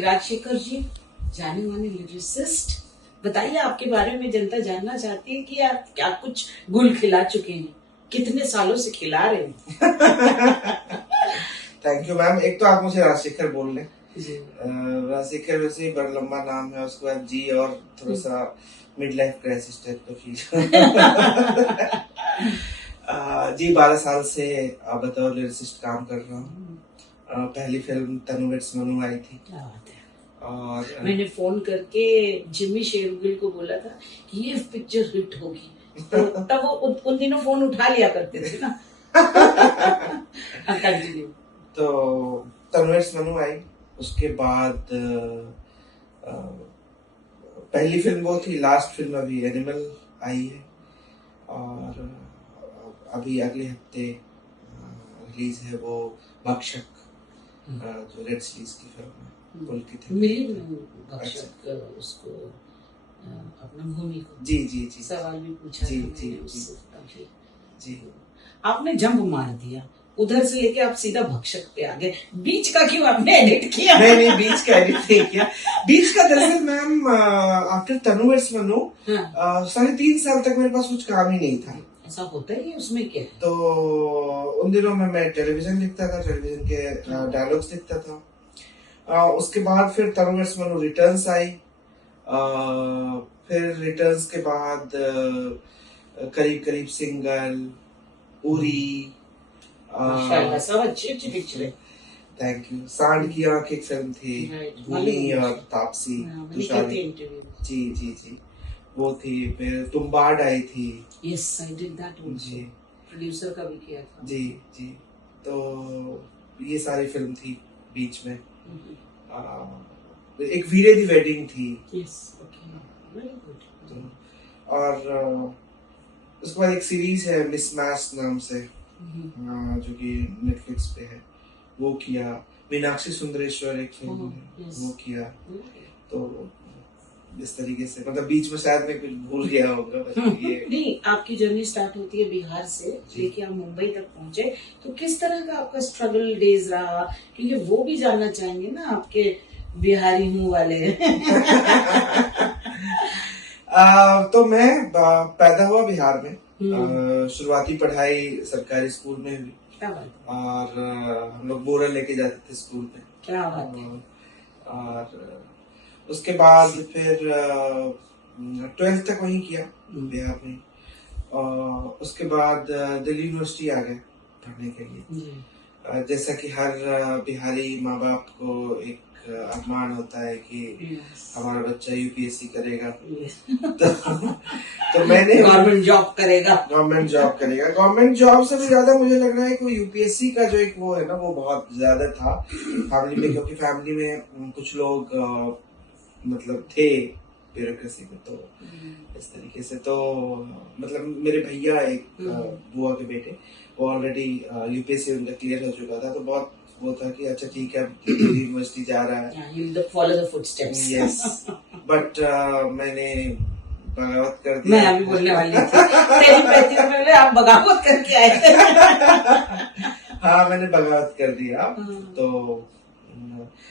राजशेखर जी, जाने माने लिरिसिस्ट, बताइए आपके बारे में जनता जानना चाहती है कि आप क्या कुछ गुल खिला चुके हैं, कितने सालों से खिला रहे हैं। Thank you ma'am. एक तो आप मुझे राजशेखर बोल लें। जी। राजशेखर वैसे ही बड़ा लंबा नाम है, उसके बाद जी और थोड़ा सा मिड लाइफ क्राइसिस टाइप का फील। जी 12 साल से बतौर लिरिसिस्ट काम कर रहा हूँ। पहली फिल्म तनु वेड्स मनु आई थी। क्या बात है। और मैंने फोन करके जिम्मी शेरगिल को बोला था कि ये पिक्चर हिट होगी, तो तब वो उन दिनों फोन उठा लिया करते थे ना। कंटिन्यू। तो तनु वेड्स मनु आई, उसके बाद पहली फिल्म वो थी, लास्ट फिल्म अभी एनिमल आई है, और अभी अगले हफ्ते रिलीज है वो भक्षक, जो रेड चिलीज की फिल्म है, पुलकित है। मिली भक्षक उसको अपना भूमि को। जी जी जी। सवाल भी पूछा जी था जी जी जी। आपने जंप मार दिया, उधर से लेके आप सीधा भक्षक पे आ गए, बीच का क्यों आपने एडिट किया? नहीं, बीच का एडिट नहीं किया। बीच का दरअसल मैम आफ्टर तनु वेड्स मनु 3.5 साल तक मेरे पास कुछ काम ही नहीं था। ऐसा होता ही है, उसमें क्या है? तो उन दिनों में मैं टेलीविजन लिखता था, टेलीविजन के डायलॉग्स लिखता था। उसके बाद फिर तनु वेड्स मनु रिटर्न्स आई, फिर रिटर्न्स के बाद करीब सिंगल, उरी, माशाल्लाह सब अच्छी पिक्चर है। Thank you. सांड की आंख एक फिल्म थी, भूमि और तापसी तुषारी। जी जी जी, वो थी। फिर तुम्बाड आई थी। यस आई डिड दैट जी, प्रोड्यूसर का भी किया था। जी जी। तो ये सारी फिल्म थी बीच में। एक वीरे दी वेडिंग थी। Yes okay, very good. और उसके बाद एक सीरीज है मिसमैच नाम से, जो कि नेटफ्लिक्स पे है, वो किया। मीनाक्षी सुंदरेश्वर एक फिल्म है, वो किया। तो इस तरीके से, मतलब बीच में शायद मैं कुछ भूल गया होगा। ये नहीं, आपकी जर्नी स्टार्ट होती है बिहार से, लेके आप मुंबई तक पहुंचे, तो किस तरह का आपका स्ट्रगल डेज रहा? क्योंकि वो भी जानना चाहेंगे ना आपके बिहारी मुंह वाले। तो मैं पैदा हुआ बिहार में। शुरुआती पढ़ाई सरकारी स्कूल में हुई, और हम लोग बोरा लेके जाते थे स्कूल में। क्या बात है। और उसके बाद फिर 12th तक वहीं किया बिहार में। और उसके बाद दिल्ली यूनिवर्सिटी आ गए पढ़ने के लिए। जैसा कि हर बिहारी माँ बाप को एक अरमान होता है कि हमारा बच्चा यूपीएससी करेगा। तो मैंने गवर्नमेंट जॉब करेगा। गवर्नमेंट जॉब से भी ज्यादा मुझे लग रहा है कि यूपीएससी का जो एक वो है ना, वो बहुत ज्यादा था फैमिली में, क्योंकि फैमिली में कुछ लोग मतलब थे ब्यूरोक्रेसी में। तो इस तरीके से, तो मतलब मेरे भैया एक बुआ के बेटे, वो ऑलरेडी यूपीएससी उनका क्लियर हो चुका था, तो बहुत वो था कि अच्छा ठीक है, यूनिवर्सिटी जा रहा है, follow the footsteps. Yes. But मैंने बगावत कर दिया। मैं अभी बोलने वाली थी, तेरी पैती में आप बगावत करके आए थे। हाँ, मैंने बगावत कर दिया। तो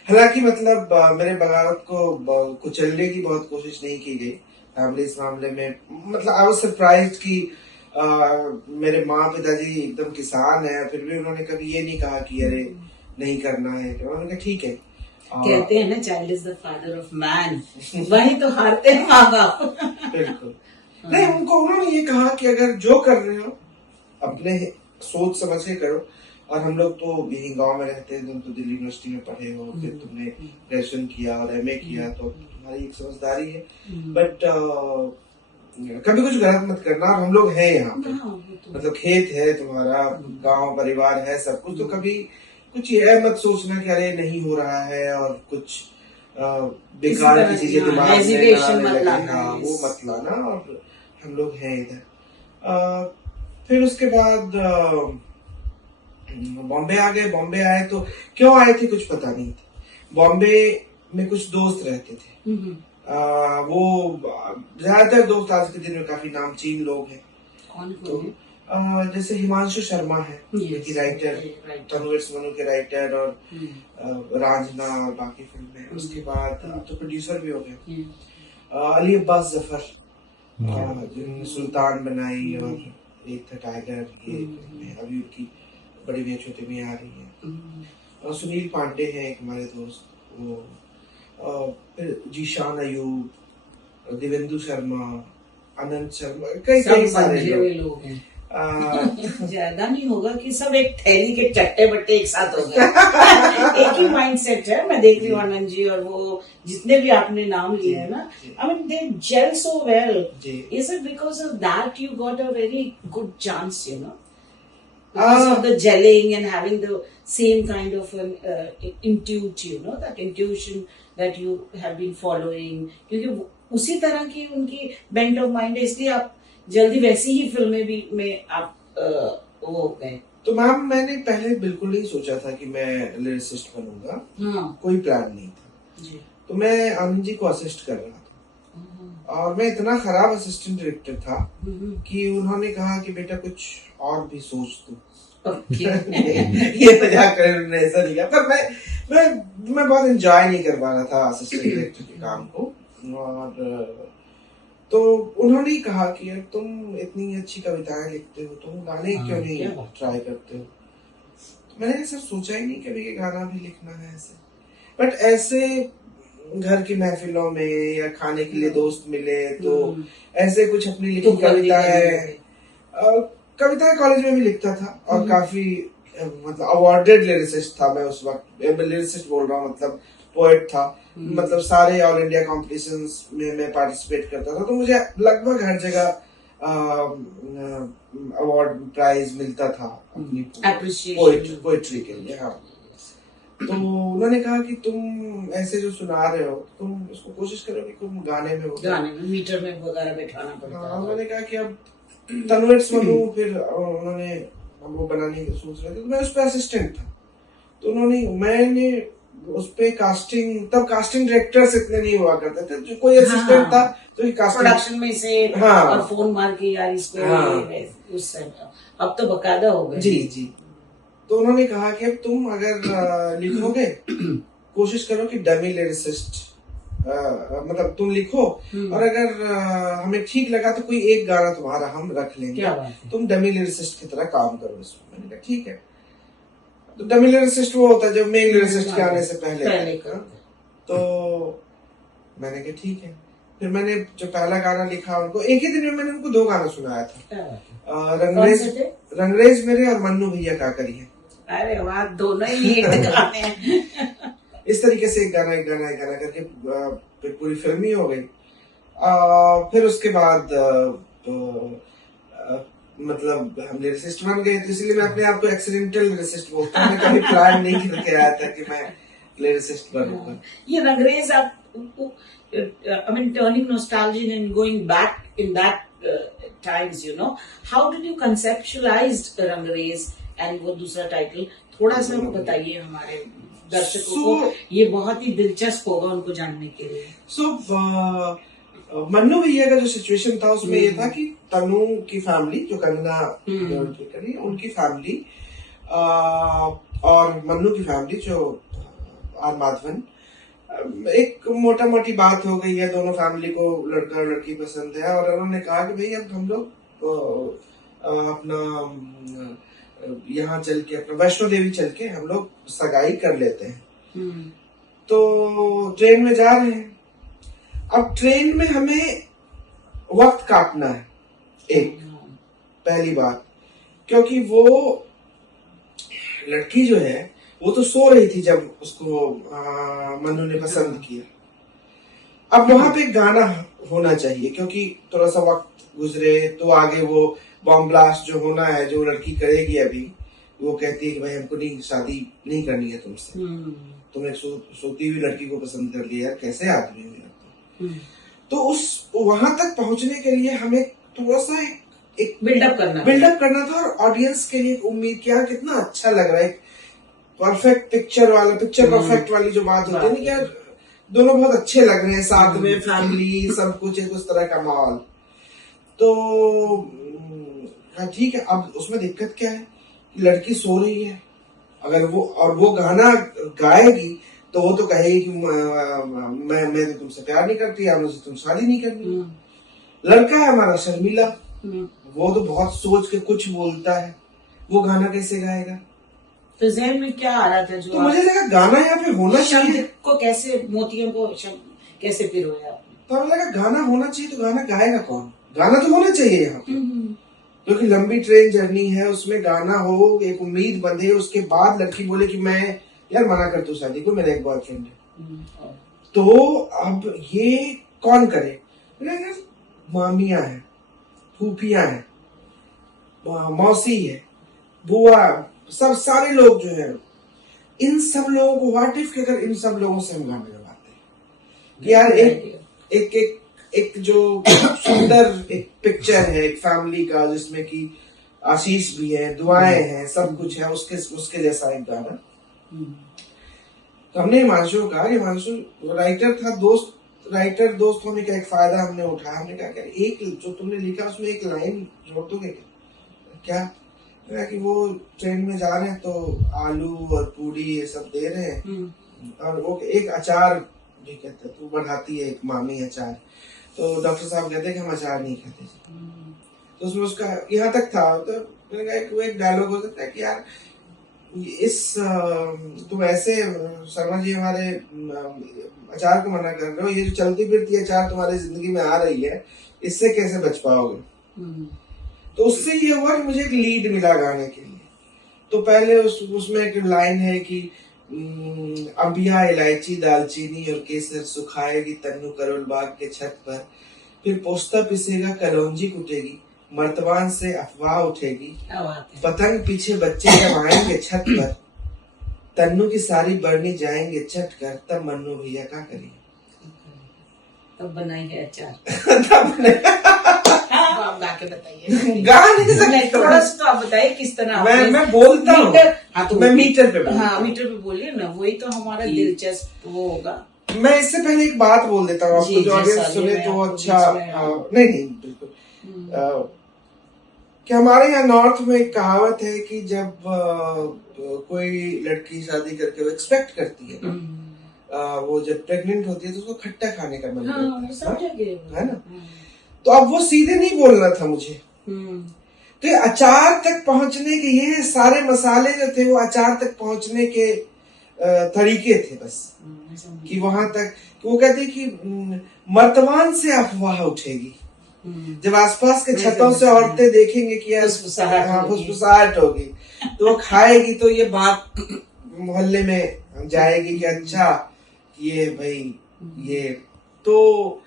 हालांकि मतलब मेरे बगावत को कुचलने की बहुत कोशिश नहीं की गई फैमिली इस मामले में। मतलब आई वाज सरप्राइज्ड कि मेरे माँ पिताजी एकदम किसान है, फिर भी उन्होंने कभी ये नहीं कहा कि अरे नहीं करना है। उन्होंने कहा ठीक है। कहते हैं ना, child is the father of man, वही तो हारते हैं माँ बाप। बिल्कुल नहीं, उन्होंने ये कहा कि अगर जो कर रहे हो अपने सोच समझ के करो। और हम लोग तो यही गांव में रहते हैं, तुम तो दिल्ली यूनिवर्सिटी में पढ़े हो, फिर तुमने ग्रेजुएशन किया और एमए किया, तो तुम्हारी एक समझदारी है। बट कभी कुछ गलत मत करना। और हम लोग हैं यहाँ पे, मतलब खेत है तुम्हारा, गांव परिवार है, सब कुछ। तो कभी कुछ ये मत सोचना कि अरे नहीं हो रहा है, और कुछ बेकार की चीजें दिमाग में लाना, वो मत लाना। और हम लोग हैं इधर। फिर उसके बाद बॉम्बे आ गए। बॉम्बे आए तो क्यों आए थे कुछ पता नहीं था। बॉम्बे में कुछ दोस्त रहते थे, वो ज्यादातर दोस्त आज के दिन में काफी नामचीन लोग हैं। कौन तो जैसे हिमांशु शर्मा है, Yes, राइटर, right. तनुर्स मनु के राइटर, और हम्म, रांझना और बाकी फिल्में। उसके बाद अब तो प्रोड्यूसर भी हो गए। हम्म, अली अब्बास जफर, जिन्होंने सुल्तान बनाई, और एक था टाइगर, ये फिल्में अभी उनकी बड़ी बेचौती में आ रही है। हम्म, और सुनील पांडे हैं एक हमारे दोस्त, वो फिर जीशान अयूब, देवेंदु शर्मा, अनंत शर्मा, कई सब कई सारे समझे हुए लोग हैं। ज्यादा नहीं होगा कि सब एक थैली के चट्टे बट्टे एक साथ हो गए। एक ही माइंडसेट है। मैं देख रही हूँ आनंद जी और वो जितने भी आपने नाम लिए हैं ना, I mean they gel so well. जी। Is it because of that you got a very good chance, you know, because of the gelling and having the same kind of an that intuition that you have been following, क्योंकि उसी तरह की उनकी bent of mind है, इसलिए आप जल्दी वैसी ही फिल्में भी में आप वो हो गए। तो मैम मैंने पहले बिल्कुल नहीं सोचा था कि मैं लिरिसिस्ट बनूंगा। हाँ कोई प्लान नहीं था जी। तो मैं आनंद जी को असिस्ट कर रहा था, और मैं इतना खराब असिस्टेंट डायरेक्टर था कि उन्होंने कहा कि बेटा कुछ और भी सोच तू। ये मजाक कर, उन्होंने ऐसा नहीं किया, पर मैं बहुत एंजॉय नहीं कर पा रहा था असिस्टेंट डायरेक्टर के काम को। और तो उन्होंने ही कहा कि यार तुम इतनी अच्छी कविताएं लिखते हो, तुम गाने क्यों नहीं ट्राई करते हो। तो मैंने सर सोचा ही नहीं कभी कि गाना भी लिखना है ऐसे, बट ऐसे घर की महफिलों में या खाने के लिए दोस्त मिले तो ऐसे कुछ अपनी लिखी कविताएं कॉलेज में भी लिखता था, और काफी मतलब अवार्डेड लिरिसिस्ट था मैं उस वक्त। लिरिसिस्ट बोल रहा हूँ, मतलब पोएट था, मतलब सारे ऑल इंडिया कॉम्पिटिशन्स में मैं पार्टिसिपेट करता था, तो मुझे लगभग हर जगह अवार्ड प्राइज मिलता था अपनी पोएट्री के लिए। हाँ, तो उन्होंने कहा कि तुम ऐसे जो सुना रहे हो, तुम उसको कोशिश करो कि तुम गाने में मीटर में वगैरह बैठाना पड़ता है। उन्होंने कहा कि अब तनुर्स मनु, फिर उन्होंने वो बनाने की सोच रहे थे, तो मैं उस पर असिस्टेंट था। तो मैंने उस पे कास्टिंग डायरेक्टर्स इतने नहीं हुआ करते थे, जो कोई असिस्टेंट था तो प्रोडक्शन में से और फोन मार के यार इसको उस अब तो बकायदा हो गए। जी। तो उन्होंने कहा कि अब तुम अगर लिखोगे कोशिश करो कि डमी लिरिसिस्ट, मतलब तुम लिखो, और अगर हमें ठीक लगा तो कोई एक गाना तुम्हारा हम रख लेंगे, तुम डमी लिरिसिस्ट की तरह काम करो इसमें। मैंने कहा ठीक है। तो डमी लिरिसिस्ट वो होता है जो मेन लिरिसिस्ट के आने से पहले तो मैंने कहा ठीक है। फिर मैंने जो पहला गाना लिखा उनको, एक ही दिन में मैंने उनको 2 गाना सुनाया था, रंगरेज मेरे और मन्नू भैया काकरी है। अरे वाह, दोनों ही हिट गाने हैं। इस तरीके से एक गाना करके फिर पूरी फिल्म ही हो गई। फिर उसके बाद मतलब हम लिरिसिस्ट बन गए, तो इसलिए मैं अपने आप को एक्सीडेंटल लिरिसिस्ट बोलता हूँ। मैं कभी प्लान नहीं करके आया था कि मैं लिरिसिस्ट बनूंगा। ये रंगरेज आप, I mean turning nostalgia and going back in that times, you know, how did you conceptualize Rangrez and वो दूसरा टाइटल, थोड़ा सा बताइए हमारे दर्शकों को, ये बहुत ही दिलचस्प होगा उनको जानने के लिए। मन्नू भैया का जो सिचुएशन था उसमें ये था कि तनु की फैमिली, जो कंगना करी, उनकी फैमिली और मन्नू की फैमिली जो आर माधवन, एक मोटा मोटी बात हो गई है, दोनों फैमिली को लड़का और लड़की पसंद है, और उन्होंने कहा कि भाई अब हम लोग अपना यहाँ चल के, अपना वैष्णो देवी चल के हम लोग सगाई कर लेते हैं। तो ट्रेन में जा रहे हैं। अब ट्रेन में हमें वक्त काटना है, एक पहली बात, क्योंकि वो लड़की जो है वो तो सो रही थी जब उसको मन्नू ने पसंद किया। अब वहां पे गाना होना चाहिए, क्योंकि थोड़ा सा वक्त गुजरे तो आगे वो बॉम्ब ब्लास्ट जो होना है, जो लड़की करेगी अभी, वो कहती है कि भाई हमको नहीं, शादी नहीं करनी है तुमसे, तुम एक सोती हुई लड़की को पसंद कर लिया, कैसे आदमी हो यार। तो उस वहां तक पहुंचने के लिए हमें थोड़ा सा एक बिल्डअप करना था, और ऑडियंस के लिए उम्मीद किया कितना अच्छा लग रहा है, परफेक्ट पिक्चर परफेक्ट वाली जो बात होती है ना, यार दोनों बहुत अच्छे लग रहे हैं साथ में, फैमिली सब कुछ, एक उस तरह का माहौल। तो कहा ठीक है, अब उसमें दिक्कत क्या है कि लड़की सो रही है, अगर वो गाना गाएगी तो वो तो कहेगी कि मैं तो तुमसे प्यार नहीं करती या मुझसे तुम शादी नहीं करनी। लड़का है हमारा शर्मीला, वो तो बहुत सोच के कुछ बोलता है, वो गाना कैसे गाएगा। तो जहन में क्या आ रहा था जो तो मुझे लगा गाना यहाँ पे होना चाहिए, शब्द को कैसे, मोतियों को शब्द कैसे पिरोया आपने? तो हमें लगा गाना होना चाहिए, तो गाना गाएगा कौन, गाना तो होना चाहिए यहाँ पे, क्योंकि लंबी ट्रेन जर्नी है, उसमें गाना हो, एक उम्मीद बंधे, उसके बाद लड़की बोले कि मैं यार मना कर तू शादी को, मेरा एक बॉयफ्रेंड है। तो अब ये कौन करे, मामियां है, फूफियां है, मौसी है, बुआ, सब सारे लोग जो है, इन सब लोगों को व्हाट इफ कि अगर इन सब लोगों से हम गाना गवाते हैं कि यार एक जो सुंदर एक पिक्चर है एक फैमिली का, जिसमें कि आशीष भी है, दुआएं हैं, सब कुछ है, उसके जैसा एक गाना। तो हमने हिमांशु को कहा, हिमांशु राइटर था, राइटर दोस्त होने का एक फायदा हमने उठाया। हमने कहा कि एक जो तुमने लिखा उसमें एक लाइन जोड़ दोगे क्या? कि वो ट्रेन में जा रहे हैं तो आलू और पूरी ये सब दे रहे हैं, और वो एक अचार भी कहते हैं, तो बढ़ाती है एक मामी अचार, तो डॉक्टर साहब कहते हैं कि हम अचार नहीं खाते। तो उसमें उसका यहाँ तक था। तो मैंने कहा वो एक डायलॉग हो सकता है कि यार तुम ऐसे शर्मा जी हमारे अचार को मना कर रहे हो, ये जो चलती फिरती अचार तुम्हारी जिंदगी में आ रही है, इससे कैसे बच पाओगे। तो उससे ये हुआ कि मुझे एक लीड मिला गाने के लिए। तो पहले उसमें एक लाइन है कि अंबिया इलायची दालचीनी और केसर सुखाएगी तन्नू करोल बाग के छत पर, फिर पोस्ता पिसेगा कलौंजी कुटेगी, मर्तबान से अफवाह उठेगी, पतंग पीछे बच्चे जब आएंगे छत पर, तन्नू की सारी बरनी जाएंगे चट कर, तब मन्नू भैया क्या करिए, तब बनाएंगे अचार। आप गा के बताइए। गा नहीं सकते, थोड़ा सा तो आप बताइए किस तरह। मैं बोलता हूँ, हाँ तो मैं मीटर पे, हाँ मीटर पे बोलिए ना, वही तो हमारा दिलचस्प वो होगा। मैं इससे पहले एक बात बोल देता हूँ आपको, जो ऑडियंस सुने तो अच्छा। नहीं बिल्कुल, कि हमारे यहाँ नॉर्थ में एक कहावत है कि जब कोई लड़की शादी करके वो एक्सपेक्ट करती है, वो जब प्रेग्नेंट होती है तो उसको खट्टा खाने का मन करता है ना। तो अब वो सीधे नहीं बोलना था मुझे, तो ये अचार तक पहुंचने के ये सारे मसाले जो थे वो अचार तक पहुंचने के तरीके थे बस, कि वहां तक वो कहते कि मर्तबान से अफवाह उठेगी, जब आसपास के छतों से औरतें देखेंगे कि यार फुसफुसाहट होगी, तो वो खाएगी, तो ये बात मोहल्ले में जाएगी कि अच्छा ये भाई ये। तो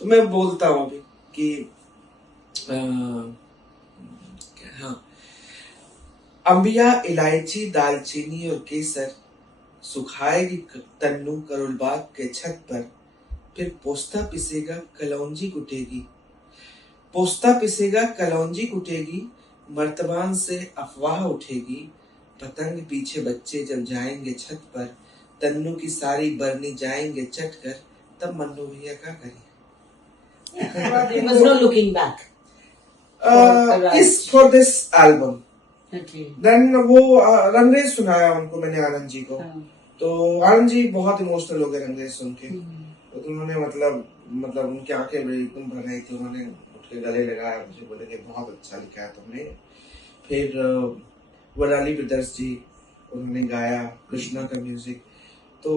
मैं बोलता हूँ अभी कि हाँ, अंबिया इलायची दालचीनी और केसर सुखाएगी तन्नू करोलबाग के छत पर, फिर पोस्ता पिसेगा कलौंजी कुटेगी, पोस्ता पिसेगा कलौंजी कुटेगी, मर्तबान से अफवाह उठेगी, पतंग पीछे बच्चे जब जाएंगे छत पर, तन्नू की सारी बरनी जाएंगे चट कर, तब मन्नू भैया क्या करें। There was no looking back. Is for this album. Okay. Then वो रंगरेज सुनाया उनको मैंने आनंद जी को, तो आनंद जी बहुत इमोशनल हो गए रंगरेज सुन के। तो उन्होंने मतलब उनकी आंखें एकदम भर रही थी, उन्होंने उठ के गले लगाया, मुझे बोले कि बहुत अच्छा लिखा है तुमने। फिर वराली ब्रदर्स जी उन्होंने गाया कृष्णा का म्यूजिक, तो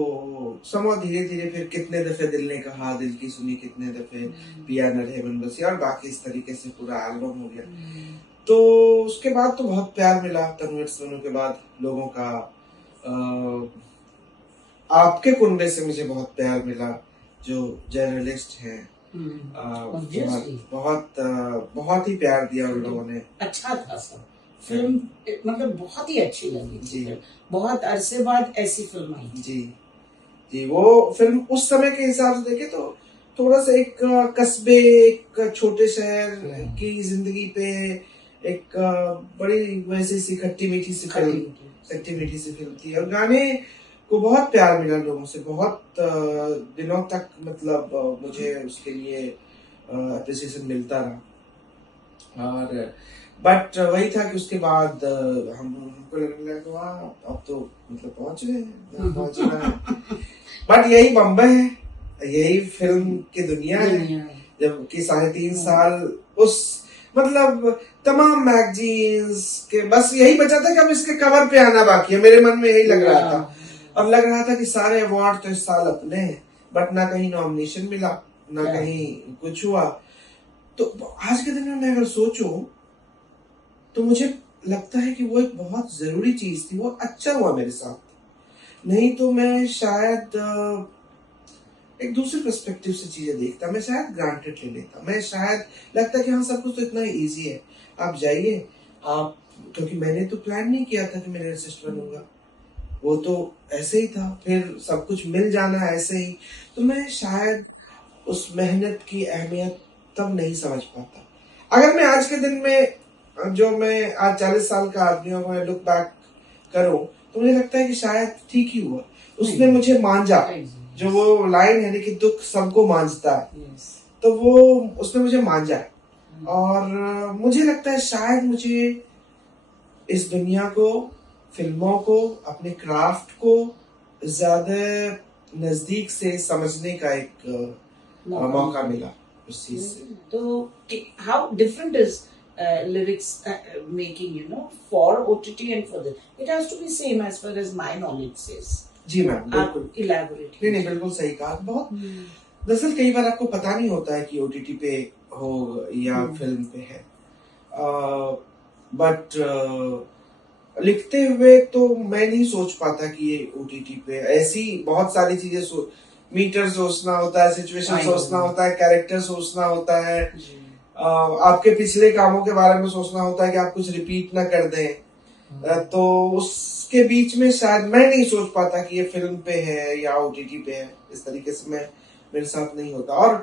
समझ धीरे धीरे फिर कितने दफे दिल ने कहा, दिल की सुनी कितने दफे, पिया न रहे मन बसी, और बाकी इस तरीके से पूरा एल्बम हो गया। तो उसके बाद तो बहुत प्यार मिला तन्वीर सोनू के बाद लोगों का। आपके कुनबे से मुझे बहुत प्यार मिला, जो जर्नलिस्ट हैं, बहुत ही प्यार दिया उन लोगों ने। अच्छा था सब, फिल्म मतलब बहुत ही अच्छी लगी जी, बहुत अरसे बाद ऐसी फिल्म आई जी। वो फिल्म उस समय के हिसाब से देखे तो थोड़ा सा एक कस्बे, एक छोटे शहर की जिंदगी पे एक बड़ी वैसे सी खट्टी मीठी सी फिल्म थी, और गाने को बहुत प्यार मिला लोगों से, बहुत दिनों तक मतलब मुझे उसके लिए अप्रिसिएशन मिलता रहा। और बट वही था कि उसके बाद हमको लगने लगा कि वाह अब तो मतलब पहुंच गए हैं, पहुंचना है। बट यही बम्बई है, यही फिल्म की दुनिया है, जबकि 3.5 साल उस मतलब तमाम मैगजीन्स के बस यही बचा था कि अब इसके कवर पे आना बाकी है, मेरे मन में यही लग रहा था। अब लग रहा था कि सारे अवार्ड तो इस साल अपने हैं, बट ना कहीं नॉमिनेशन मिला, ना कहीं कुछ हुआ। तो आज के दिन में मैं अगर सोचूं तो मुझे लगता है कि वो एक बहुत जरूरी चीज थी, वो अच्छा हुआ मेरे साथ। नहीं तो मैं शायद एक दूसरे पर्सपेक्टिव से चीजें देखता, मैं शायद ग्रांटेड ले लेता, मैं शायद लगता कि हाँ सब कुछ तो इतना इजी है, आप जाइए आप, क्योंकि मैंने तो प्लान नहीं किया था कि मैं नर्सिस्ट बनूंगा, वो तो ऐसे ही था, फिर सब कुछ मिल जाना ऐसे ही, तो मैं शायद उस मेहनत की अहमियत तब नहीं समझ पाता। अगर मैं आज के दिन में जो मैं आज 40 साल का आदमी हूँ, मैं लुक बैक करूं तो मुझे लगता है कि शायद ठीक ही हुआ, उसने मुझे मांझा, जो वो लाइन है कि दुख सबको मांझता है, तो वो उसने मुझे मांझा, और मुझे लगता है शायद मुझे इस दुनिया को, फिल्मों को, अपने क्राफ्ट को ज्यादा नजदीक से समझने का एक मौका मिला उस चीज से। तो how different is lyrics making, you know, for OTT and for this? It has to be same as far as my knowledge says. जी मैम, बिल्कुल इलैबोरेट। नहीं बिल्कुल सही कहा। बहुत दरअसल कई बार आपको पता नहीं होता है कि OTT पे हो या फिल्म पे है, बट लिखते हुए तो मैं नहीं सोच पाता कि ये OTT पे, ऐसी बहुत सारी चीजें मीटर सोचना होता है, सिचुएशन सोचना होता है, कैरेक्टर सोचना होता है, आपके पिछले कामों के बारे में सोचना होता है कि आप कुछ रिपीट ना कर दें, तो उसके बीच में शायद मैं नहीं सोच पाता कि ये फिल्म पे है या OTT पे है, इस तरीके से मेरे साथ नहीं होता। और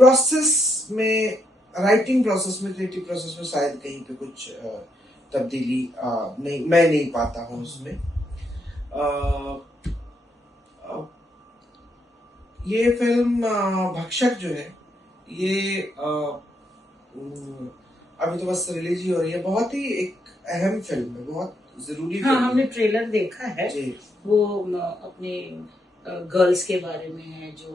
प्रोसेस में, राइटिंग प्रोसेस में, क्रिएटिव प्रोसेस में शायद कहीं पे कुछ तब्दीली नहीं, मैं नहीं पाता हूँ उसमें। ये फिल्म भक्षक जो है, ये अभी तो बस रिलीज ही हो रही है, बहुत ही एक अहम फिल्म है, बहुत जरूरी हाँ, फिल्म हमने ट्रेलर देखा है जी। वो अपने गर्ल्स के बारे में है जो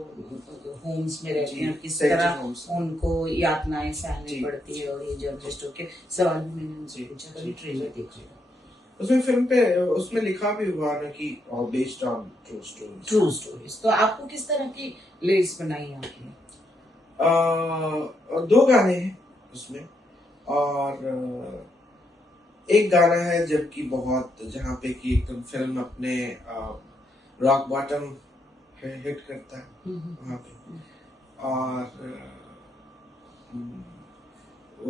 होम्स में रहती हैं, किस तरह उनको यातनाएं सहनी पड़ती है, और ये जर्नलिस्टों के सवाल भी मैंने उनसे पूछा, कभी ट्रेलर देखा है उसमें, फिल्म पे उसमें लिखा भी हुआ ना कि बेस्ड ऑन ट्रू स्टोरीज। तो आपको किस तरह की लिरिक्स बनाई आपने? 2 गाने हैं उसमें, और एक गाना है जबकि बहुत, जहाँ पे कि एकदम फिल्म अपने रॉक बॉटम हिट करता है वहाँ पे,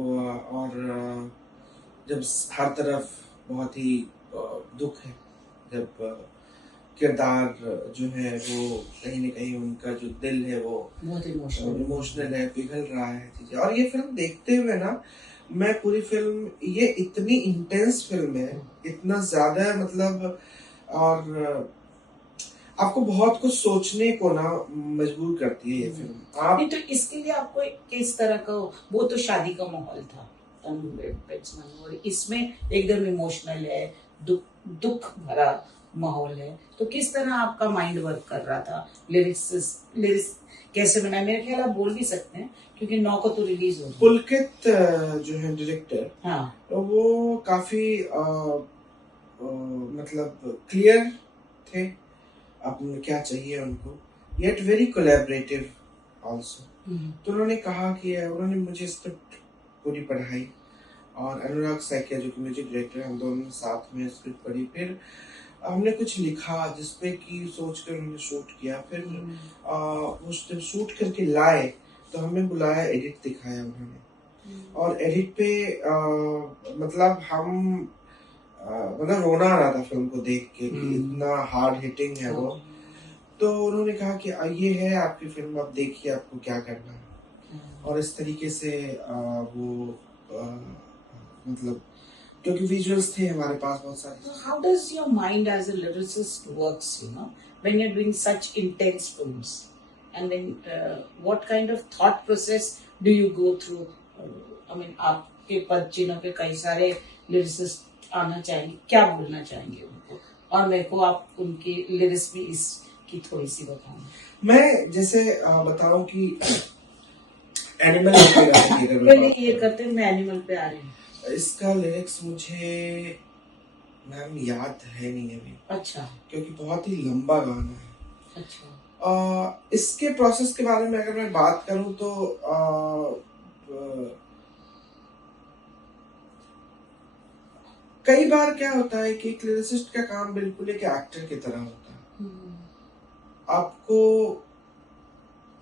और जब हर तरफ बहुत ही दुख है, जब किरदार जो है वो कहीं न कहीं उनका जो दिल है वो बहुत इमोशनल है, पिघल रहा है चीजें। और ये फिल्म देखते हुए ना, मैं पूरी फिल्म, ये इतनी इंटेंस फिल्म है, इतना ज्यादा मतलब, और आपको बहुत कुछ सोचने को ना मजबूर करती है ये फिल्म। आप नहीं, तो इसके लिए आपको किस तरह का, वो तो शादी का माहौल था और इसमें एकदम इमोशनल है, दुख भरा माहौल है, तो किस तरह आपका माइंड वर्क कर रहा था? लिरिक्स कैसे बनाए? मेरे ख्याल आप बोल भी सकते हैं क्योंकि 9 को तो रिलीज हो गई। पुलकित जो है डायरेक्टर, हाँ, वो काफी मतलब क्लियर थे अपने क्या चाहिए उनको, येट वेरी कोलैबोरेटिव आल्सो। तो उन्होंने कहा कि उन्होंने मुझे स्क्रिप्ट पूरी पढ़ाई, और अनुराग सैकिया जो कि म्यूजिक डायरेक्टर है, हम दोनों साथ में स्क्रिप्ट पढ़ी, फिर हमने कुछ लिखा जिसपे कि सोच कर उन्होंने शूट किया, फिर उस जब शूट करके लाए तो हमें बुलाया, एडिट दिखाया उन्होंने, और एडिट पे मतलब हम मतलब रोना आ रहा था फिल्म को देख के कि इतना हार्ड हिटिंग है वो। तो उन्होंने कहा कि ये है आपकी फिल्म, आप देखिए आपको क्या करना है, और इस तरीके से वो मतलब, क्योंकि विजुअल्स थे हमारे पास बहुत सारे। How does your mind as a lyricist works, you know, when you're doing such intense films, and then what kind of thought process do you go through? I mean, आप के पदचिन्हों पे कई सारे लिरिसिस्ट आना चाहेंगे, क्या बोलना चाहेंगे उनको? और मेरे को आप उनकी लिरिक्स भी इसकी थोड़ी सी बताओ। मैं जैसे बताऊं कि एनिमल पहले ये करते हैं, मैं एनिमल पे आ रही हूँ। इसका लिरिक्स मुझे मैम याद है नहीं अभी। अच्छा। क्योंकि बहुत ही लंबा गाना है। अच्छा। इसके प्रोसेस के बारे में अगर मैं बात करूं तो कई बार क्या होता है कि एक लिरिसिस्ट का काम बिल्कुल एक एक्टर की तरह होता है। आपको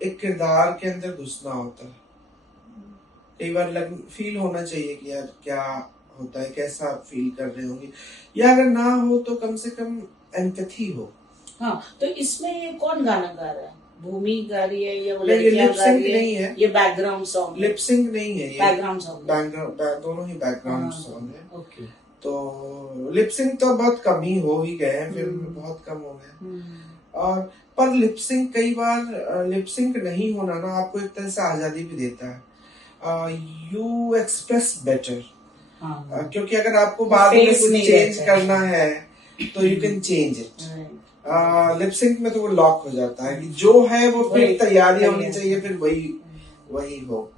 एक किरदार के अंदर घुसना होता है। कई बार फील होना चाहिए कि यार क्या होता है, कैसा आप फील कर रहे होंगे, या अगर ना हो तो कम से कम एम्पैथी हो। हाँ, तो इसमें ये कौन गाना गा रहा है? भूमि गा रही है या वो ये लड़कियां लिप गा सिंक रही है? नहीं है, ये बैकग्राउंड सॉन्ग, लिप सिंक नहीं है, ये बैकग्राउंड सॉन्ग, दोनों ही बैकग्राउंड सॉन्ग है। ओके। तो लिप सिंक तो बहुत कम ही हो ही गए हैं, फिल्म में बहुत कम हो गए। और पर लिप सिंक कई बार लिप सिंक नहीं होना ना आपको एक तरह से आजादी भी देता है। You express better. क्योंकि अगर आपको बाद में कुछ चेंज करना है तो you can change it. Lip sync में तो वो लॉक हो जाता है कि जो है वो फिर तैयारी होनी चाहिए, फिर वही हो।